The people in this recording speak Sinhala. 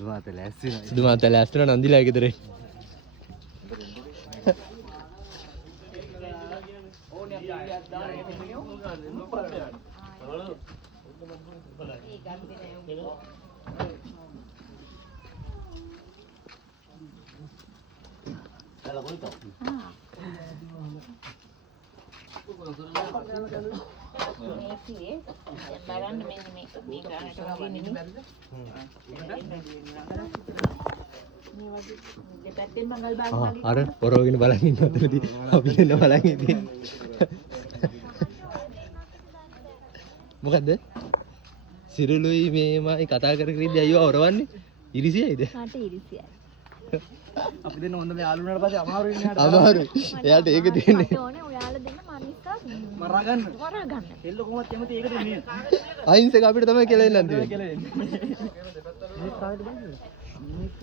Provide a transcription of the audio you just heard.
සුදු මාතල ඇස්තර නන්දිලා ගෙදරේ. අර පොරෝගෙන බලන් ඉන්න අතරදී අපි එන්න බලන් ඉන්නේ. මොකද්ද? සිරුළුයි මේමයි කතා කර කර ඉඳි අයියෝ ඔරවන්නේ. ඉරිසියයිද? කාට ඉරිසියයි. අපි දෙන්න හොඳ මේ යාළු වුණාට පස්සේ අමාරු වෙන්නේ යාට. අමාරු. එයාට ඒක දෙන්නේ. මට ඕනේ ඔයාලා දෙන්න මනිස්සා මරා ගන්න. මරා ගන්න. එල්ල කොහොමද කැමති ඒක දෙන්නේ. අහිංසක අපිට තමයි කියලා ඉන්නන් තියෙන්නේ. කියලා එන්නේ. මේක කාටද බං? මේක